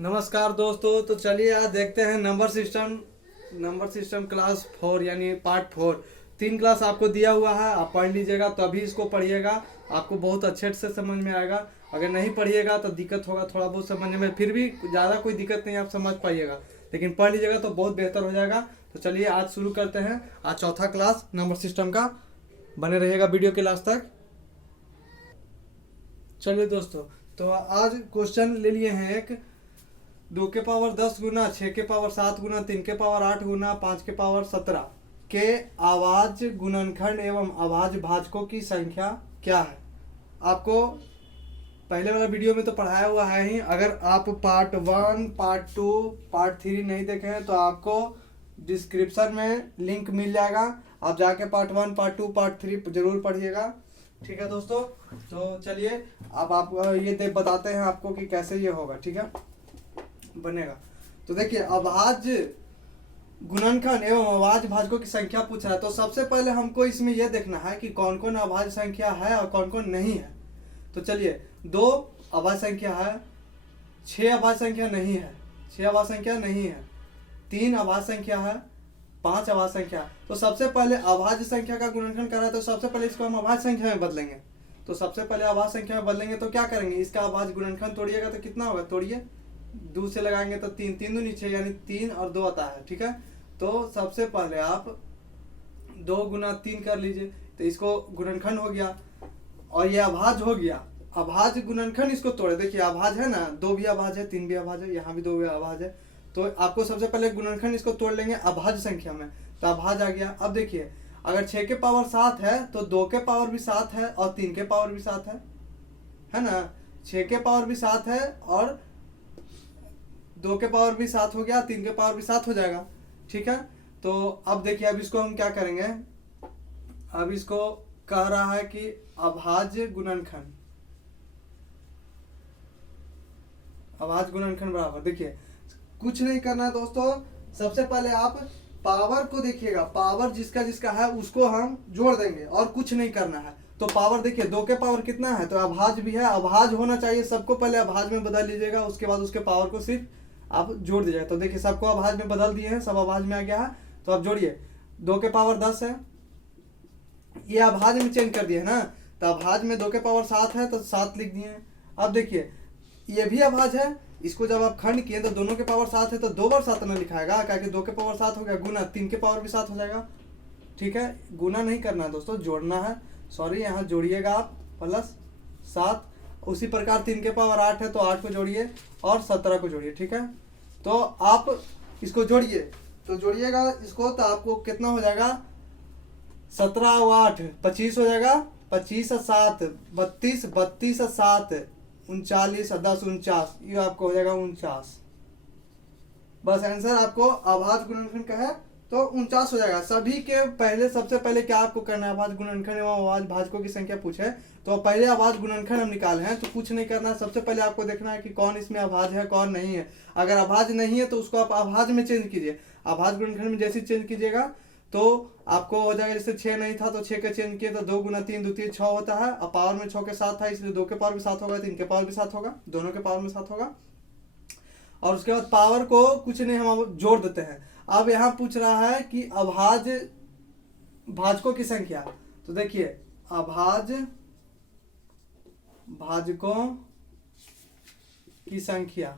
नमस्कार दोस्तों। तो चलिए आज देखते हैं नंबर सिस्टम क्लास 4 यानी पार्ट 4। 3 क्लास आपको दिया हुआ है, आप पढ़ लीजिएगा तभी इसको पढ़िएगा, आपको बहुत अच्छे से समझ में आएगा। अगर नहीं पढ़िएगा तो दिक्कत होगा थोड़ा बहुत समझने में, फिर भी ज़्यादा कोई दिक्कत नहीं, आप समझ पाइएगा, लेकिन पढ़ लीजिएगा तो बहुत बेहतर हो जाएगा। तो चलिए आज शुरू करते हैं। आज चौथा क्लास नंबर सिस्टम का, बने रहिएगा वीडियो के लास्ट तक। चलिए दोस्तों, तो आज क्वेश्चन ले लिए हैं एक 2 के पावर 10 गुना 6 के पावर 7 गुना 3 के पावर 8 गुना 5 के पावर 17 के आवाज गुणनखंड एवं आवाज भाजकों की संख्या क्या है। आपको पहले वाला वीडियो में तो पढ़ाया हुआ है ही। अगर आप पार्ट 1, पार्ट 2, पार्ट 3 नहीं देखे हैं तो आपको डिस्क्रिप्शन में लिंक मिल जाएगा, आप जाके पार्ट 1, पार्ट 2, पार्ट 3 जरूर पढ़िएगा। ठीक है दोस्तों, तो चलिए अब आप ये बताते हैं आपको कि कैसे ये होगा। ठीक है, बनेगा। तो देखिए, आवाज गुणनखंड एवं आवाज भाजकों की संख्या पूछ रहा है। तो सबसे पहले हमको इसमें यह देखना है कि कौन कौन आवाज संख्या है और कौन कौन नहीं है। तो चलिए, 2 आवाज संख्या है, 6 आवाज संख्या नहीं है, 6 आवाज संख्या नहीं है, 3 आवाज संख्या है, 5 आवाज संख्या। तो सबसे पहले आवाज संख्या का गुणनखंड कर रहा है, तो सबसे पहले इसको हम आवाज संख्या में बदलेंगे। तो सबसे पहले आवाज संख्या में बदलेंगे तो क्या करेंगे, इसका आवाज गुणनखंड तोड़िएगा तो कितना होगा, तोड़िए, 2 से लगाएंगे तो 3, 3 दूनी 6 यानी 3 और 2 आता है। ठीक है, तो सबसे पहले आप 2 गुना 3 कर लीजिए, तो इसको गुणनखंड हो गया और ये आवाज हो गया। आवाज गुणनखंड इसको तोड़े, देखिए आवाज है ना, 2 भी आवाज है, 3 भी आवाज है, यहाँ भी 2 भी आवाज है। तो आपको सबसे पहले गुणनखंड इसको तोड़ लेंगे आवाज संख्या में, तो आवाज आ गया। अब देखिए, अगर 6 के पावर 7 है तो 2 के पावर भी 7 है और 3 के पावर भी 7 है ना। 6 के पावर भी 7 है और 2 के पावर भी 7 हो गया, 3 के पावर भी 7 हो जाएगा। ठीक है, तो अब देखिए, अब इसको हम क्या करेंगे, अब इसको कह रहा है कि आवाज गुणनखंड, आवाज गुणनखंड बराबर, देखिए कुछ नहीं करना है दोस्तों। सबसे पहले आप पावर को देखिएगा, पावर जिसका जिसका है उसको हम जोड़ देंगे और कुछ नहीं करना है। तो पावर देखिए, 2 के पावर कितना है, तो आवाज भी है, आवाज होना चाहिए सबको, पहले आवाज में बदल लीजिएगा, उसके बाद उसके पावर को सिर्फ आप जोड़ दीजिएगा। तो देखिए, सबको आवाज में बदल दिए हैं, सब आवाज में आ गया है। तो आप जोड़िए, 2 के पावर 10 है, ये आवाज में चेंज कर दिए ना, तो आवाज में 2 के पावर 7 है तो 7 लिख दिए। अब देखिए, ये भी आवाज है, इसको जब आप खंड किए तो दोनों के पावर 7 है तो 2 बार 7 ना लिखाएगा, क्योंकि 2 के पावर 7 हो गया, गुना 3 के पावर भी 7 हो जाएगा। ठीक है, गुना नहीं करना है दोस्तों, जोड़ना है, सॉरी, यहाँ जोड़िएगा आप, प्लस 7। उसी प्रकार 3 के पावर 8 है तो 8 को जोड़िए और 17 को जोड़िए। ठीक है, तो आप इसको जोड़िए, तो जोड़िएगा इसको, तो आपको कितना हो जाएगा, 17 और 8 25 हो जाएगा, 25 और 7 32, 32 और 7 39 और 10 49, ये आपको हो जाएगा 49। बस आंसर आपको आवाज गुणनखंड का है तो 49 हो जाएगा। सभी के पहले, सबसे पहले क्या आपको करना है, आवाज गुणनखंड एवं आवाज भाजकों की संख्या पूछे तो पहले आवाज गुणनखंड हम निकाले हैं, तो कुछ नहीं करना है। सबसे पहले आपको देखना है कि कौन इसमें आवाज है कौन नहीं है। अगर आवाज नहीं है तो उसको आप आवाज में चेंज कीजिए, आवाज गुणनखंड में जैसे चेंज कीजिएगा तो आपको हो जाएगा, जैसे 6 नहीं था तो 6 का चेंज किए तो 2 गुना 3 2 3 6 होता है, और पावर में 6 के 7 था, इसलिए 2 के पावर भी 7 होगा, 3 के पावर भी 7 होगा, दोनों के पावर में 7 होगा। और उसके बाद पावर को कुछ नहीं, हम जोड़ देते हैं। अब यहाँ पूछ रहा है कि आवाज भाजकों की संख्या। तो देखिए, आवाज भाजकों की संख्या,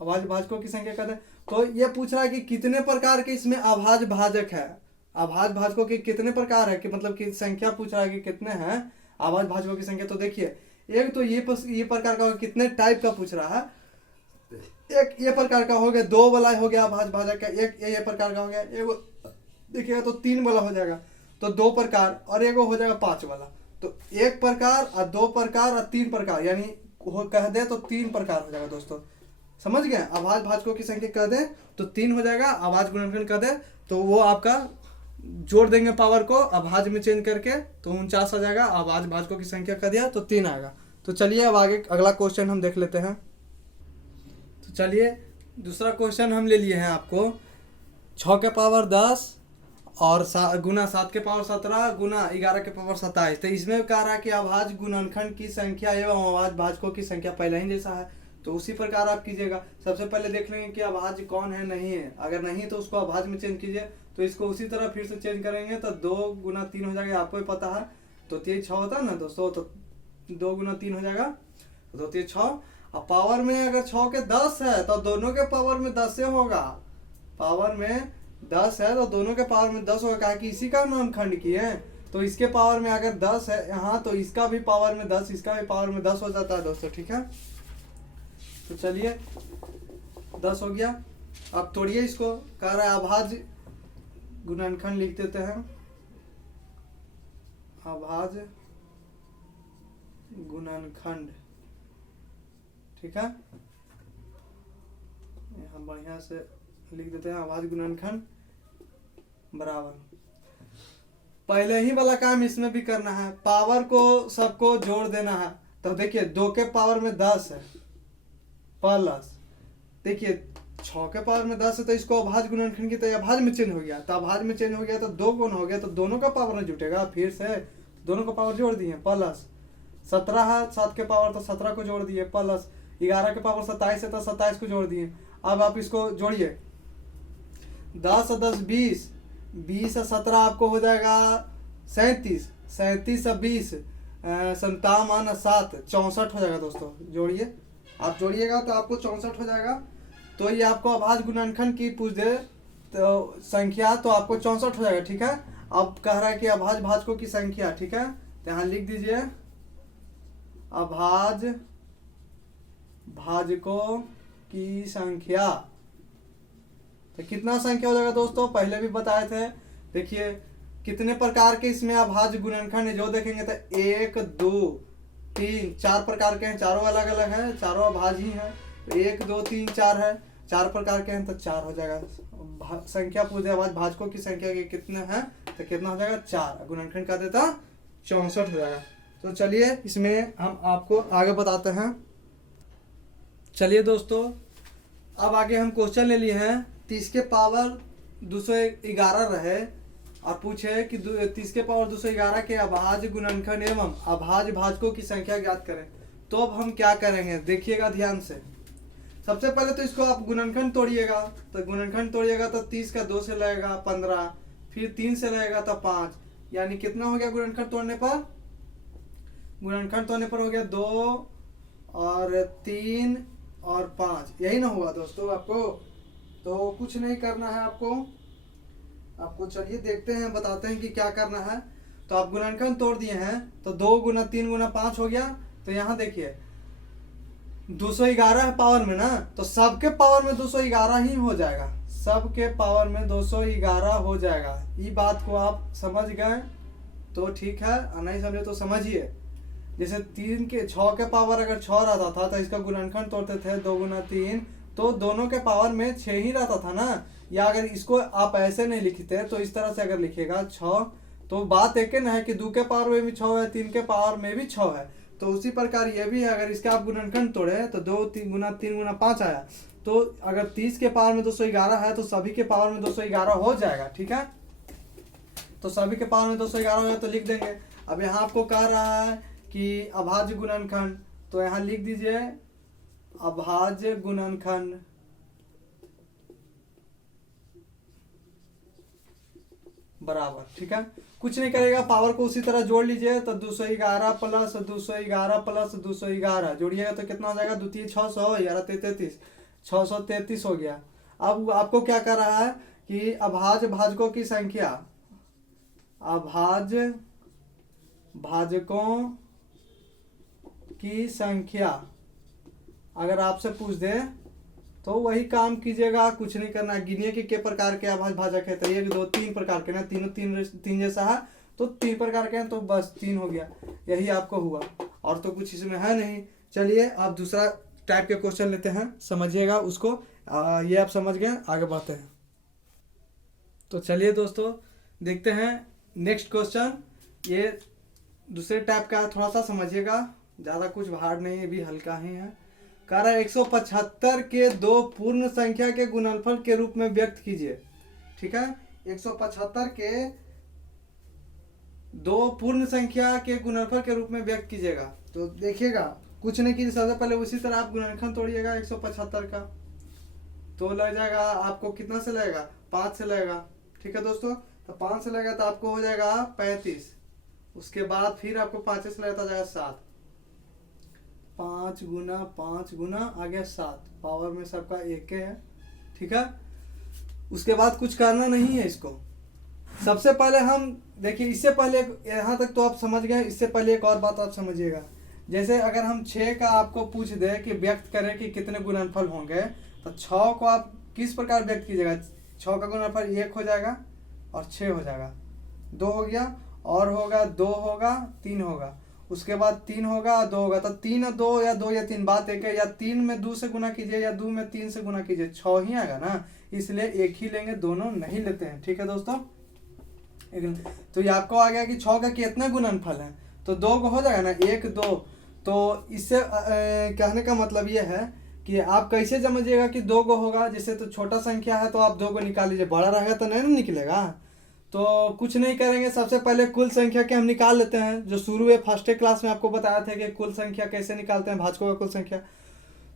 आवाज भाजकों की संख्या कहते हैं। तो ये पूछ रहा है कि कितने प्रकार के इसमें आवाज भाजक है, आवाज भाजकों के कितने प्रकार है, कि मतलब कि संख्या पूछ रहा है कि कितने हैं आवाज भाजकों की संख्या। तो देखिए, एक तो ये प्रकार का, कितने टाइप का पूछ रहा है। एक ये प्रकार का हो गया, 2 वाला हो गया आवाज भाजक का, एक ये प्रकार का हो गया, एक देखिएगा तो 3 वाला हो जाएगा, तो 2 प्रकार, और एक हो जाएगा 5 वाला। तो 1 प्रकार और 2 प्रकार और 3 प्रकार, यानी कह दे तो 3 प्रकार हो जाएगा दोस्तों। समझ गए, आवाज भाजकों की संख्या कह दे तो 3 हो जाएगा, आवाज गुणनखंड कह दे तो वो आपका जोड़ देंगे पावर को आवाज में चेंज करके तो 49 आ जाएगा। आवाज भाजकों की संख्या कह दिया तो 3 आएगा। तो चलिए अब आगे अगला क्वेश्चन हम देख लेते हैं। तो चलिए, दूसरा क्वेश्चन हम ले लिए हैं आपको, 6 के पावर 10 और गुना 7 के पावर 17 गुना 11 के पावर 27। तो इसमें कह रहा है कि आवाज गुणनखंड की संख्या एवं आवाज भाजकों की संख्या पहले ही जैसा है। तो उसी प्रकार आप कीजिएगा। सबसे पहले देख लेंगे कि अभाज्य कौन है, नहीं है। अगर नहीं तो उसको अभाज्य में चेंज कीजिए। तो इसको उसी तरह फिर से चेंज करेंगे तो 2 गुना 3 हो जाएगा, आपको ही पता है। तो 3 6 होता है ना दोस्तों, तो 2 गुना 3 हो जाएगा, तो 3 6। अब पावर में अगर 6 के 10 है तो दोनों के पावर में 10 से होगा। पावर में 10 है तो दोनों के पावर में 10 होगा, कहा कि इसी का नाम खंड की है। तो इसके पावर में अगर 10 है यहाँ, तो इसका भी पावर में 10, इसका भी पावर में 10 हो जाता है दोस्तों, ठीक है। तो चलिए 10 हो गया। अब तोड़िए इसको, कह रहा है अभाज्य गुणनखंड लिख देते हैं, अभाज्य गुणनखंड, ठीक है। यहाँ बढ़िया से लिख देते हैं अभाज्य गुणनखंड बराबर। पहले ही वाला काम इसमें भी करना है, पावर को सबको जोड़ देना है। तो देखिए 2 के पावर में 10 है प्लस, देखिए 6 के पावर में 10 है, तो इसको अभाज्य गुणनखंड की तरह अभाज्य में चेंज हो गया। तो अभाज्य में चेंज हो गया तो 2 गुना हो गया, तो दोनों का पावर में जुटेगा। फिर से दोनों का पावर जोड़ दिए, प्लस 17 है 7 के पावर, तो 17 को जोड़ दिए, प्लस 11 के पावर 27 है तो 27 को जोड़ दिए। अब आप इसको जोड़िए, 10 और 10 20, 20 और 17 आपको हो जाएगा 37, 37 और 20 57 7 64 हो जाएगा दोस्तों। जोड़िए, आप जोड़िएगा तो आपको 64 हो जाएगा। तो ये आपको अभाज्य गुणनखंड की पूछ दे तो संख्या, तो आपको 64 हो जाएगा, ठीक है। अब कह रहा है कि अभाज्य भाजकों की संख्या, ठीक है। तो यहाँ लिख दीजिए अभाज्य भाजकों की संख्या। तो कितना संख्या हो जाएगा दोस्तों, पहले भी बताए थे। देखिए कितने प्रकार के इसमें अभाज्य गुणनखंड है, जो देखेंगे तो 1 2 3 4 प्रकार के हैं, चारों अलग अलग हैं, चारों अभाज्य ही हैं। 1 2 3 4 है, 4 प्रकार के हैं, तो 4 हो जाएगा। संख्या पूछे अभाज्य भाजकों की संख्या के कितने हैं, तो कितना हो जाएगा 4, गुणनखंड का देता 64 हो जाएगा। तो चलिए इसमें हम आपको आगे बताते हैं। चलिए दोस्तों, अब आगे हम क्वेश्चन ले लिए हैं। 30 के पावर 211 रहे और पूछे कि 30 के पावर 211 के अभाज्य गुणनखंड एवं अभाज्य भाजकों की संख्या ज्ञात करें। तो अब हम क्या करेंगे, देखिएगा ध्यान से। सबसे पहले तो इसको आप गुणनखंड तोड़िएगा। तो गुणनखंड तोड़िएगा तो 30 का 2 से लगेगा 15, फिर 3 से लगेगा तो 5, यानी कितना हो गया गुणनखंड तोड़ने पर? गुणनखंड तोड़ने पर हो गया 2 और 3 और 5, यही ना हुआ दोस्तों आपको। तो कुछ नहीं करना है आपको चलिए देखते हैं, बताते हैं कि क्या करना है। तो आप गुणनखंड तोड़ दिए हैं, तो 2 गुना 3 गुना 5 हो गया। तो यहाँ देखिए 211 है पावर में ना, तो सबके पावर में 211 ही हो जाएगा, सबके पावर में 211 हो जाएगा। ये बात को आप समझ गए तो ठीक है, और नहीं समझे तो समझिए। जैसे 6 के पावर अगर 6 रहता था तो इसका गुणनखंड तोड़ते थे 2 गुना 3, तो दोनों के पावर में 6 ही रहता था ना। या अगर इसको आप ऐसे नहीं लिखते तो इस तरह से अगर लिखेगा 6, तो बात एक न है कि 2 के पावर में भी 6 है, 3 के पावर में भी 6 है। तो उसी प्रकार ये भी है, अगर इसका आप गुणनखंड तोड़े तो 2 गुना 3 गुना 5 आया। तो अगर 30 के पावर में 211 है तो सभी के पावर में 211 हो जाएगा, ठीक है। तो सभी के पावर में 211 हो जाए तो लिख देंगे। अब यहाँ आपको कह रहा है कि अभाज्य गुणनखंड, तो यहाँ लिख दीजिए अभाज्य गुणनखंड बराबर, ठीक है। कुछ नहीं करेगा, पावर को उसी तरह जोड़ लीजिए। तो 211 प्लस 211 प्लस 211 जोड़िएगा तो कितना हो जाएगा, 2 3 600, 11 33, 633 हो गया। अब आपको क्या कर रहा है कि अभाज्य भाजकों की संख्या, अभाज्य भाजकों की संख्या अगर आपसे पूछ दे तो वही काम कीजिएगा, कुछ नहीं करना। गिनिए कि के प्रकार के अभाज्य भाजक है, तो 1 2 3 प्रकार के ना, तीनों तीन जैसा है तो 3 प्रकार के हैं, तो बस 3 हो गया, यही आपको हुआ, और तो कुछ इसमें है नहीं। चलिए आप दूसरा टाइप के क्वेश्चन लेते हैं, समझिएगा उसको। ये आप समझ गए, आगे बढ़ते हैं। तो चलिए दोस्तों देखते हैं नेक्स्ट क्वेश्चन। ये दूसरे टाइप का, थोड़ा सा समझिएगा, ज़्यादा कुछ हार्ड नहीं है, भी हल्का ही है। कह रहा है 175 के 2 पूर्ण संख्या के गुणनफल के रूप में व्यक्त कीजिए, ठीक है। 175 के 2 पूर्ण संख्या के गुणनफल के रूप में व्यक्त कीजिएगा। तो देखिएगा कुछ नहीं कीजिए, सबसे पहले उसी तरह आप गुणनखंड तोड़िएगा 175 का। तो लग जाएगा आपको, कितना से लगेगा, 5 से लगेगा। ठीक है दोस्तों, तो 5 से लगेगा तो आपको हो जाएगा 35। उसके बाद फिर आपको 5 से लगता जाएगा 7। 5 गुना 5 गुना आ गया 7, पावर में सबका एक है। ठीक है, उसके बाद कुछ करना नहीं है इसको। सबसे पहले हम देखिए, इससे पहले यहाँ तक तो आप समझ गए। इससे पहले एक और बात आप समझिएगा। जैसे अगर हम 6 का आपको पूछ दे कि व्यक्त करें कि कितने गुणनफल होंगे, तो 6 को आप किस प्रकार व्यक्त कीजिएगा। 6 का गुणनफल 1 हो जाएगा और 6 हो जाएगा, 2 हो गया और होगा 2 होगा 3 होगा, उसके बाद 3 होगा और 2 होगा। तो 3 और 2 या 2 या 3 बात एक है, या 3 में 2 से गुना कीजिए या 2 में 3 से गुना कीजिए, 6 ही आएगा ना, इसलिए एक ही लेंगे, दोनों नहीं लेते हैं। ठीक है दोस्तों, तो ये आपको आ गया कि 6 का कितना गुणनफल है, तो 2 को हो जाएगा ना, 1 2। तो इससे कहने का मतलब ये है कि आप कैसे समझिएगा कि 2 को होगा। जैसे तो छोटा संख्या है तो आप 2 को निकाल लीजिए, बड़ा रहेगा तो नहीं ना निकलेगा। तो कुछ नहीं करेंगे, सबसे पहले कुल संख्या के हम निकाल लेते हैं, जो शुरू में फर्स्ट क्लास में आपको बताया था कि कुल संख्या कैसे निकालते हैं, भाजकों का कुल संख्या।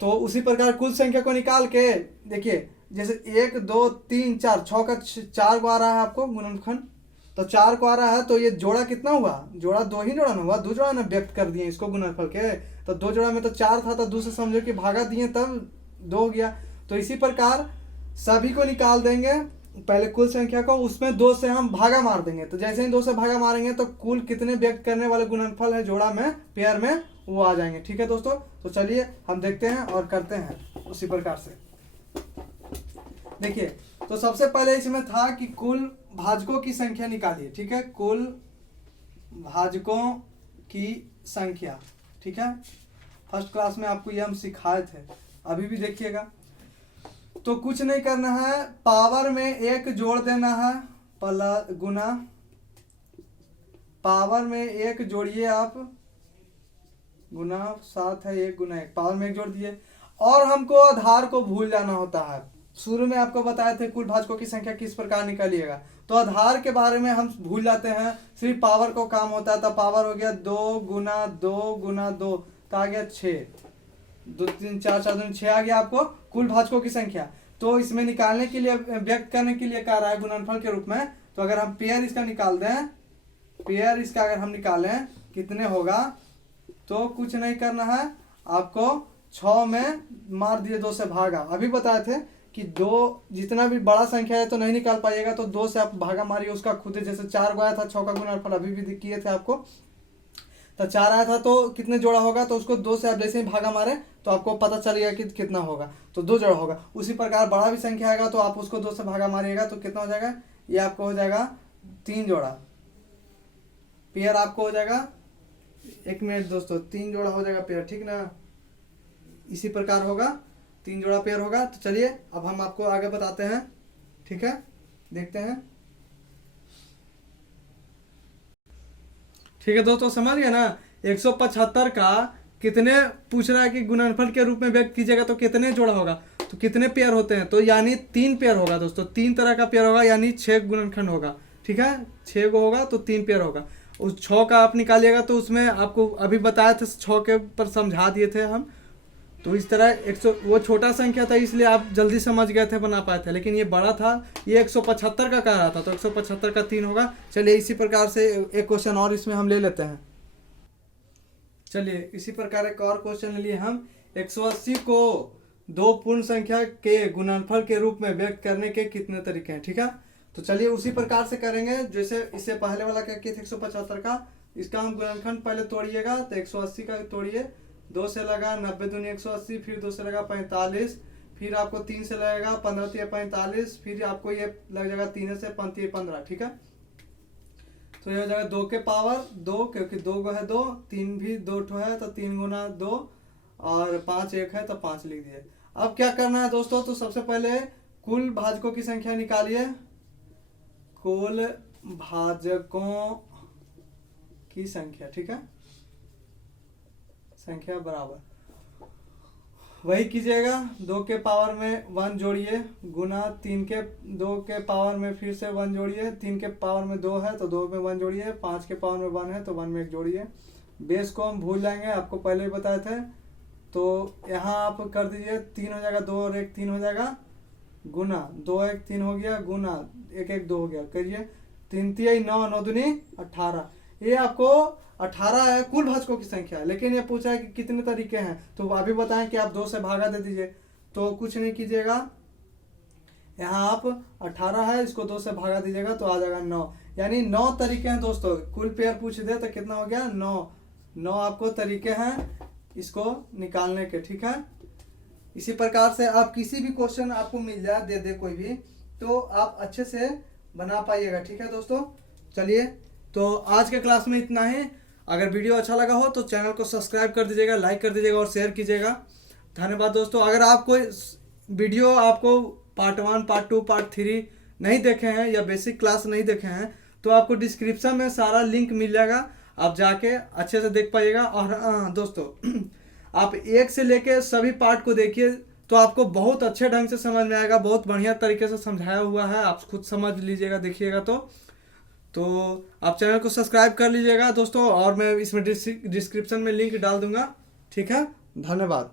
तो उसी प्रकार कुल संख्या को निकाल के देखिए, जैसे 1 2 3 4, 6 का 4 को आ रहा है आपको गुणनखंड, तो 4 को आ रहा है, तो ये जोड़ा कितना हुआ, जोड़ा 2 ही जोड़ा ना हुआ, 2 जोड़ा ना व्यक्त कर दिए इसको गुणनफल के। तो 2 जोड़ा में तो 4 था, तो 2 से समझो कि भागा दिए तब 2 हो गया। तो इसी प्रकार सभी को निकाल देंगे, पहले कुल संख्या को, उसमें 2 से हम भागा मार देंगे। तो जैसे ही 2 से भागा मारेंगे तो कुल कितने व्यक्त करने वाले गुणनफल है जोड़ा में, पेयर में, वो आ जाएंगे। ठीक है दोस्तों, तो चलिए हम देखते हैं और करते हैं उसी प्रकार से। देखिए, तो सबसे पहले इसमें था कि कुल भाजकों की संख्या निकालिए। ठीक है, कुल भाजकों की संख्या। ठीक है, फर्स्ट क्लास में आपको ये हम सिखाए थे, अभी भी देखिएगा। तो कुछ नहीं करना है, पावर में 1 जोड़ देना है, प्लस गुना, पावर में 1 जोड़िए आप, गुना 7 है, 1 गुना 1, पावर में 1 जोड़ दिए। और हमको आधार को भूल जाना होता है। शुरू में आपको बताए थे कुल भाजकों की संख्या किस प्रकार निकालिएगा, तो आधार के बारे में हम भूल जाते हैं, सिर्फ पावर को काम होता है। तो पावर हो गया 2 गुना 2 गुना 2, तो आ गया 6, 2 3 4 4 2 6 आ गया आपको कुल भाजकों की संख्या। तो इसमें निकालने के लिए, व्यक्त करने के लिए कह रहा है गुणनफल के रूप में। तो अगर हम पेयर इसका निकाल दें, पेयर इसका अगर हम निकालें कितने होगा, तो कुछ नहीं करना है आपको, 6 में मार दिए 2 से भागा। अभी बताए थे कि 2 जितना भी बड़ा संख्या है तो नहीं निकाल पाइएगा, तो 2 से आप भागा मारिए उसका खुद। जैसे 4 को आया था 6 का गुणनफल, अभी भी किए थे आपको, तो 4 आया था तो कितने जोड़ा होगा, तो उसको 2 से आप जैसे ही भागा मारे तो आपको पता चलेगा कि कितना होगा, तो 2 जोड़ा होगा। उसी प्रकार बड़ा भी संख्या आएगा तो आप उसको 2 से भागा मारिएगा तो कितना हो जाएगा, ये आपको हो जाएगा 3 जोड़ा, पेयर आपको हो जाएगा। 1 मिनट दोस्तों, 3 जोड़ा हो जाएगा पेयर, ठीक ना, इसी प्रकार होगा, 3 जोड़ा पेयर होगा। तो चलिए अब हम आपको आगे बताते हैं। ठीक है, देखते हैं। ठीक है दोस्तों, समझ गए ना। 175 का कितने पूछ रहा है कि गुणनफल के रूप में व्यक्त कीजिएगा तो कितने जोड़ा होगा, तो कितने पेयर होते हैं, तो यानी 3 पेयर होगा दोस्तों, 3 तरह का पेयर होगा, यानी 6 गुणनखंड होगा। ठीक है, 6 को होगा तो 3 पेयर होगा। उस 6 का आप निकालिएगा तो उसमें आपको अभी बताया था, 6 के पर समझा दिए थे हम। तो इस तरह 100, वो छोटा संख्या था इसलिए आप जल्दी समझ गए थे, बना पाए थे, लेकिन ये बड़ा था, ये 175 का कह रहा था, तो 175 का 3 होगा। चलिए इसी प्रकार से एक क्वेश्चन और इसमें हम ले लेते हैं। चलिए इसी प्रकार एक और क्वेश्चन ले लिए हम। 180 को 2 पूर्ण संख्या के गुणनफल के रूप में व्यक्त करने के कितने तरीके हैं। ठीक है, तो चलिए उसी प्रकार से करेंगे जैसे इससे पहले वाला क्या किया था 175 का। इसका हम गुणनखंड पहले तोड़िएगा, तो 180 का तोड़िए, 2 से लगा 90 दूनी 180, फिर 2 से लगा 45, फिर आपको 3 से लगेगा 15 3 45, फिर आपको ये लग जाएगा 3 से 5 15। ठीक है, तो ये हो जाएगा 2 के पावर 2, क्योंकि 2 को है 2, 3 भी 2 ठो है तो 3 गुना 2, और 5 1 है तो 5 लिख दिए। अब क्या करना है दोस्तों, तो सबसे पहले कुल भाजकों की संख्या निकालिए, कुल भाजकों की संख्या। ठीक है, संख्या बराबर वही कीजिएगा, 2 के पावर में 1 जोड़िए, गुना 3 के 2 के पावर में फिर से 1 जोड़िए, 3 के पावर में 2 है तो 2 में 1 जोड़िए, 5 के पावर में 1 है तो 1 में 1 जोड़िए, बेस को हम भूल जाएंगे, आपको पहले ही बताए थे। तो यहाँ आप कर दीजिए 3 हो जाएगा, 2 और 1 3 हो जाएगा, गुना 2 1 3 हो गया, गुना 1 1 2 हो गया, करिए 3 3 9 9 दूनी 18। ये आपको 18 है कुल भाजकों की संख्या, लेकिन ये पूछा है कि कितने तरीके हैं, तो अभी बताएं कि आप 2 से भागा दे दीजिए। तो कुछ नहीं कीजिएगा, यहाँ आप 18 है, इसको 2 से भागा दीजिएगा तो आ जाएगा 9, यानी 9 तरीके हैं दोस्तों। कुल पेयर पूछ दे तो कितना हो गया 9 आपको तरीके हैं इसको निकालने के, ठीक है। इसी प्रकार से आप किसी भी क्वेश्चन आपको मिल जाए, दे दे कोई भी, तो आप अच्छे से बना पाइएगा, ठीक है दोस्तों। चलिए, तो आज के क्लास में इतना ही। अगर वीडियो अच्छा लगा हो तो चैनल को सब्सक्राइब कर दीजिएगा, लाइक कर दीजिएगा और शेयर कीजिएगा। धन्यवाद दोस्तों। अगर आप कोई वीडियो आपको पार्ट 1 पार्ट 2 पार्ट 3 नहीं देखे हैं या बेसिक क्लास नहीं देखे हैं तो आपको डिस्क्रिप्शन में सारा लिंक मिल जाएगा, आप जाके अच्छे से देख पाइएगा। और दोस्तों आप 1 से लेके सभी पार्ट को देखिए तो आपको बहुत अच्छे ढंग से समझ में आएगा, बहुत बढ़िया तरीके से समझाया हुआ है, आप खुद समझ लीजिएगा देखिएगा तो आप चैनल को सब्सक्राइब कर लीजिएगा दोस्तों, और मैं इसमें डिस्क्रिप्शन में लिंक डाल दूंगा, ठीक है। धन्यवाद।